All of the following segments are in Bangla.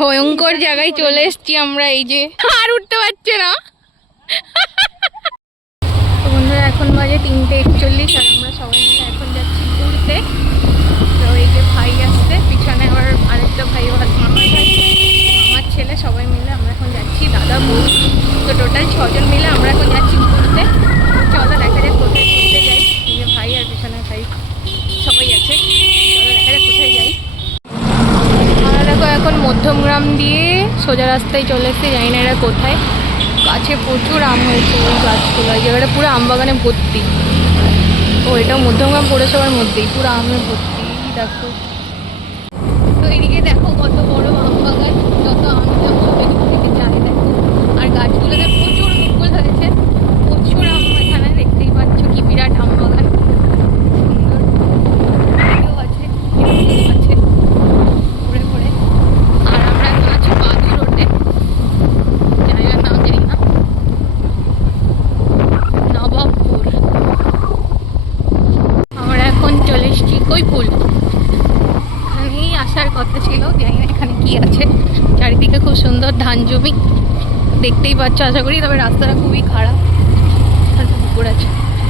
ভয়ঙ্কর জায়গায় চলে এসছি আমরা, এই যে। আর উঠতে পারছে না। বন্ধুরা, এখন বাজে তিনটে একচল্লিশ, আর আমরা সবাই মিলে এখন যাচ্ছি ঘুরতে তো এই যে ভাই আসছে পিছনে আবার আরেকটা ভাই আর মামার ভাই আমার ছেলে সবাই মিলে আমরা এখন যাচ্ছি দাদা বউ তো টোটাল ছজন মিলে আমরা এখন যাচ্ছি ঘুরতে চলো দেখা যাক কোথায় ঘুরতে যাই এই যে ভাই আর পিছনে ভাই সবাই আছে চলো দেখা যাক কোথায় যাই আমরা দেখো এখন মধ্যমগ্রাম দিয়ে সোজা রাস্তায় চলে এসেছি, জানি না এরা কোথায়। গাছে প্রচুর আম হয়েছে ওই গাছগুলো। এই জায়গাটা পুরো আম বাগানে ভর্তি। ও এটা মধ্যমগ্রাম পৌরসভার মধ্যেই, পুরো আমে ভর্তি। দেখো। তো এদিকে দেখো কত বড় আম বাগান, যত আম সব এদিক থেকে দেখো আর গাছগুলোতে প্রচুর ফুল হয়েছে। প্রচুর আম এখানে দেখতেই পাচ্ছ, কি বিরাট আম বাগান সুন্দর এদিকেও আছে এদিকেও আছে ঘুরে ঘুরে আর আমরা এখন আছি বাদু রোডে জায়গার নাম জানি না নবাবপুর আমরা এখন চলে ফুল এখানেই আসার কথা ছিল, জানি না এখানে কি আছে। চারিদিকে খুব সুন্দর ধান জমি। দেখতেই পাচ্ছ, আশা করি, তবে রাস্তাটা খুবই খারাপ। পুকুর আছে।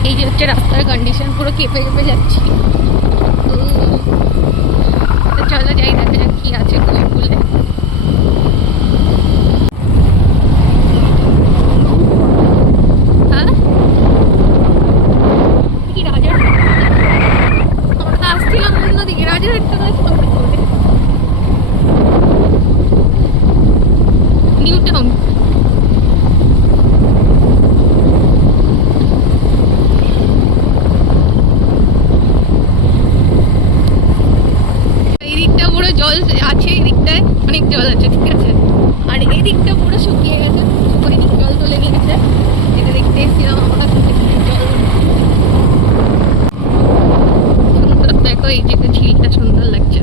এই যে হচ্ছে রাস্তার কন্ডিশন পুরো কেঁপে কেঁপে যাচ্ছি। তো চলো যাই, দেখা যাক কী আছে কৈপুলে হ্যাঁ কি রাজার আমরা তো আসছিলাম অন্যদিকে রাজার একটা গাছ সামনে করে নিউ টাউন এই দিকটা পুরো জল আছে এই দিকটায় অনেক জল আছে ঠিক আছে? আর এই দিকটা পুরো শুকিয়ে গেছে দিক জল চলে গেছে এটা দেখতে এসেছিলাম আমরা সুন্দর দেখো এই যে ঝিলটা সুন্দর লাগছে।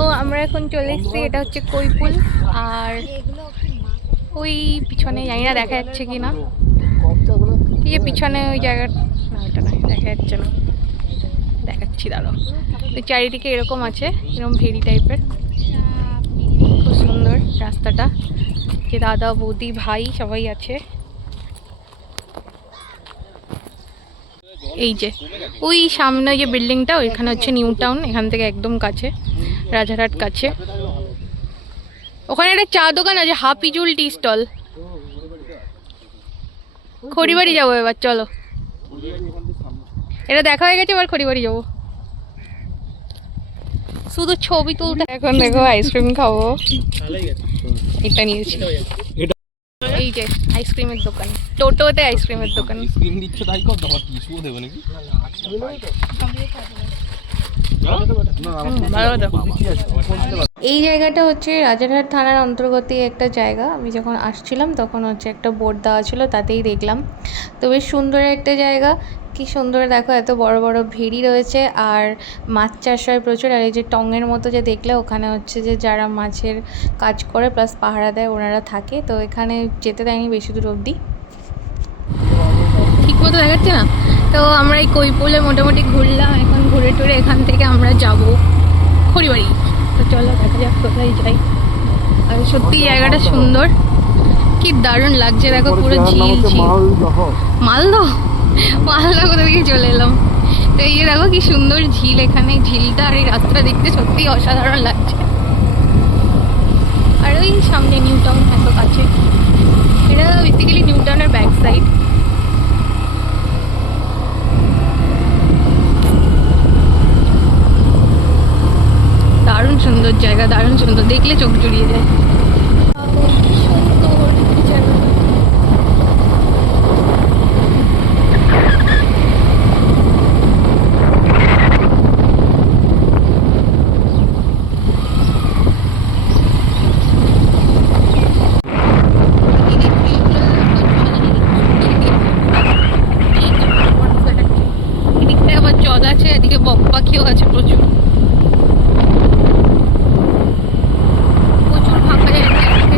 ও আমরা এখন চলে এসেছি এটা হচ্ছে কৈপুল আর ওই পিছনে জানি না দেখা যাচ্ছে কি না পিছনে ওই জায়গাটা না ওটা না দেখা যাচ্ছে না। দেখাচ্ছি, দাঁড়াও। তো চারিদিকে এরকম আছে, এরকম ভেরি টাইপের। খুব সুন্দর রাস্তাটা। যে দাদা, বৌদি, ভাই সবাই আছে। এই যে, ওই সামনে যে বিল্ডিংটা, ওইখানে হচ্ছে নিউ টাউন, এখান থেকে একদম কাছে, রাজারহাট কাছে। ওখানে একটা চা দোকান আছে হাফিজুল টি স্টল। খড়িবাড়ি যাব এবার, চলো। এটা দেখা হয়ে গেছে এবার খড়িবাড়ি যাব। শুধু ছবি তুলতে। এখন দেখো আইসক্রিম খাব। এটা নিয়েছি। এই যে আইসক্রিমের দোকান। টোটোতে আইসক্রিমের দোকান। দিচ্ছ তাই কর? তোমার টিস্যু দেবে নাকি? এই জায়গাটা হচ্ছে রাজারহাট থানার অন্তর্গত একটা জায়গা। আমি যখন আসছিলাম তখন হচ্ছে একটা বোর্ড দেওয়া ছিল, তাতেই দেখলাম। তো বেশ সুন্দর একটা জায়গা। কি সুন্দর দেখো, এত বড় বড় ভেড়ি রয়েছে আর মাছ চাষ হয় প্রচুর। আর এই যে টঙের মতো যে দেখলে, ওখানে হচ্ছে যে যারা মাছের কাজ করে প্লাস পাহারা দেয়, ওনারা থাকে। তো এখানে যেতে দেয়নি বেশি দূর অবধি। ঠিক মতো দেখাচ্ছে না? তো আমরা এই কৈপুলে মোটামুটি ঘুরলাম। এখন ঘুরে টুরে এখান থেকে আমরা যাব খড়িবাড়ি তো চলো দেখা যাক কোথায় যাই। আর সত্যি জায়গাটা সুন্দর। কি দারুণ লাগছে দেখো পুরো ঝিল ঝিল মালদহ। মালদহ? কোথা থেকে চলে এলাম? তো এই যে দেখো কি সুন্দর ঝিল এখানে ঝিলটা আর এই রাস্তাটা দেখতে সত্যি অসাধারণ লাগছে। আর ওই সামনে নিউ টাউন এত কাছে এটা বেসিক্যালি নিউ টাউনের ব্যাক সাইড দারুণ সুন্দর সুন্দর দেখলে চোখ জুড়িয়ে যায় এদিকটায় আবার জল আছে এদিকে বক পাখিও আছে প্রচুর প্রচুর ফাঁকা জায়গা আছে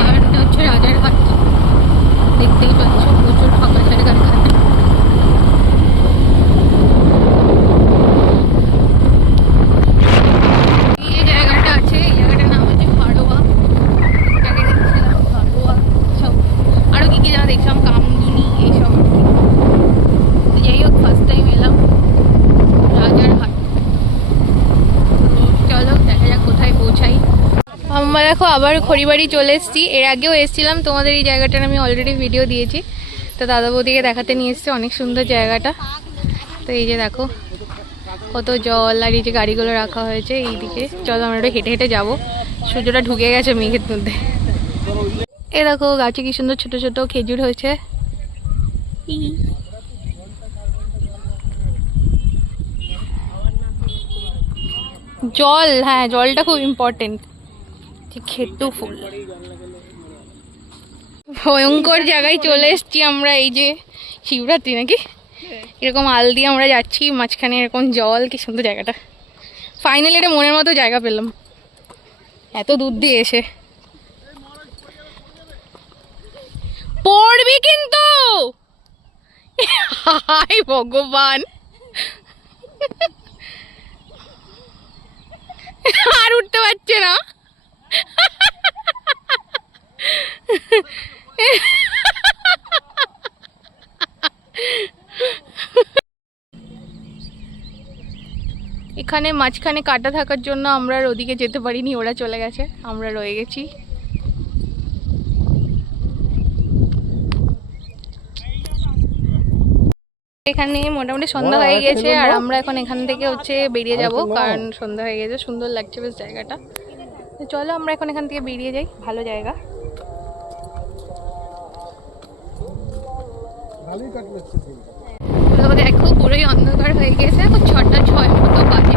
আর এটা হচ্ছে রাজারহাট দেখতেই পাচ্ছ প্রচুর ফাঁকা জায়গা এখানে দেখো, আবার খড়িবাড়ি চলে এসেছি। এর আগেও এসেছিলাম, তোমাদের এই জায়গাটার আমি অলরেডি ভিডিও দিয়েছি। তো দাদা বৌদিকে দেখাতে নিয়ে এসেছি, অনেক সুন্দর জায়গাটা। তো এই যে দেখো, কত জল আর এই যে গাড়িগুলো রাখা হয়েছে এইদিকে। চলো আমরা একটু হেঁটে হেঁটে যাব। সূর্যটা ঢুকে গেছে মেঘের মধ্যে। এ দেখো, গাছে কি সুন্দর ছোট ছোট খেজুর হয়েছে। জল হ্যাঁ জলটা খুব ইম্পর্টেন্ট খেটু ফুল। ভয়ঙ্কর জায়গায় চলে এসেছি আমরা এই যে শিবরাত্রি নাকি? এরকম আল দিয়ে আমরা যাচ্ছি মাঝখানে এরকম জল কি সুন্দর জায়গাটা। ফাইনালি এটা মনের মতো জায়গা পেলাম। এত দূর দিয়ে এসে। পড়বি কিন্তু! হাই ভগবান! আর উঠতে পারছে না। এখানে মাঝখানে কাটা থাকার জন্য আমরা আর ওদিকে যেতে পারিনি ওরা চলে গেছে। আমরা রয়ে গেছি। এখানে মোটামুটি সন্ধ্যা হয়ে গেছে আর আমরা এখন এখান থেকে হচ্ছে বেরিয়ে যাব কারণ সন্ধ্যা হয়ে গেছে সুন্দর লাগছে বেশ জায়গাটা। তো চলো আমরা এখন এখান থেকে বেরিয়ে যাই ভালো জায়গা। তো দেখো পুরোই অন্ধকার হয়ে গেছে এখন ছটা ছয় মতো বাজে।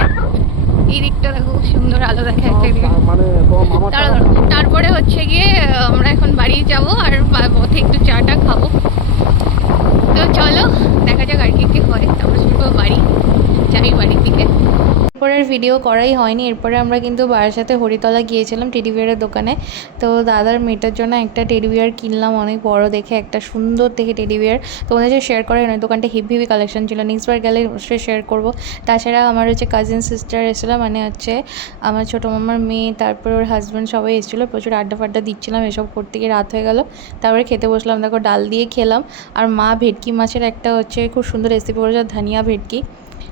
এই দিকটা দেখো খুব সুন্দর আলো দেখা একটা মানে। তারপরে হচ্ছে গিয়ে আমরা এখন বাড়ি যাব আর পথে একটু চাটা খাব। তো চলো দেখা যাক আর কি কি হয়। তারপর শুনব বাড়ি যাই বাড়ির দিকে। এরপরের ভিডিও করাই হয়নি। এরপরে আমরা কিন্তু সাথে হরিতলা গিয়েছিলাম টেডি বিয়ারের দোকানে। তো দাদার মেয়েটার জন্য একটা টেডি বিয়ার কিনলাম, অনেক বড় দেখে, একটা সুন্দর দেখে টেডি বিয়ার তোমাদের যে শেয়ার করে নয় দোকানটা হেভি হেভি কালেকশন ছিল। নেক্সট বার গেলে শেয়ার করব। তাছাড়া আমার হচ্ছে কাজিন সিস্টার এসেছিল মানে হচ্ছে আমার ছোটো মামার মেয়ে, তারপর ওর হাজব্যান্ড সবাই এসেছিল। প্রচুর আড্ডা ফাড্ডা দিচ্ছিলাম, এসব করতে গিয়ে রাত হয়ে গেল। তারপরে খেতে বসলাম, দেখো ডাল দিয়ে খেলাম। আর মা ভেটকি মাছের একটা হচ্ছে খুব সুন্দর রেসিপি করেছে, ধানিয়া ভেটকি।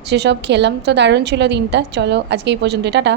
সেসব খেলাম। তো দারুণ ছিল দিনটা। চলো আজকে এই পর্যন্ত টাটা।